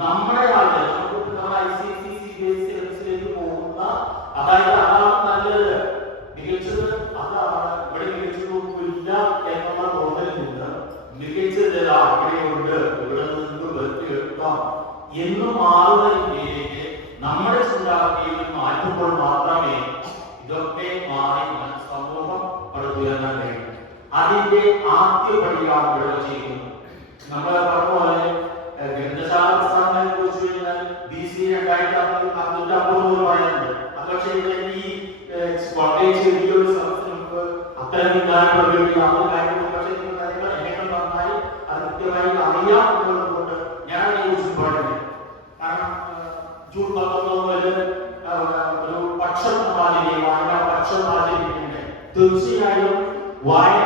നമ്മുടെ ആളുകൾ ICSE പോകുന്ന, അതായത് അതാണ് നല്ലത്, മികച്ചത് അതാണ്, ഇവിടെ മികച്ചതൊന്നുമില്ല എന്നുള്ള തോന്നലിൽ നിന്ന് മികച്ചത് അവിടെയുണ്ട്, ഇവിടെ നിന്ന് വരുത്തിയെടുക്കാം എന്ന് മാറുന്ന രീതിയിലേക്ക് നമ്മുടെ ചിന്താഗതിയിൽ മാറ്റുമ്പോൾ മാത്രമേ ഇതൊക്കെ മാറി സമൂഹം ഉയർന്നാൻ കഴിയും. അതിന്റെ ആദ്യപടിയാണ് ഇവിടെ ചെയ്യുന്നത്. നമ്മൾ പറഞ്ഞ പോലെ ഗ്രന്ഥശാല പ്രസ്ഥാനങ്ങളെ കുറിച്ച് കഴിഞ്ഞാൽ BC 2550 പറയുന്നുണ്ട്. പക്ഷേ ഇവിടെ ഈ കോട്ടേജ് വലിയൊരു സ്ഥലത്ത് നമുക്ക് അത്തരം കാര്യങ്ങൾ പക്ഷേ കാര്യങ്ങൾ എന്നെ നന്നായി അത് കൃത്യമായി അറിയാം എന്നുള്ളതുകൊണ്ട് ഞാൻ അതിനെക്കുറിച്ച് പറയുന്നത്. കാരണം ജൂൺ 19 ഒരു പക്ഷം ആചരിക്കുകയും വായനാ പക്ഷം ആചരിക്കുന്നുണ്ട്. തീർച്ചയായും വായന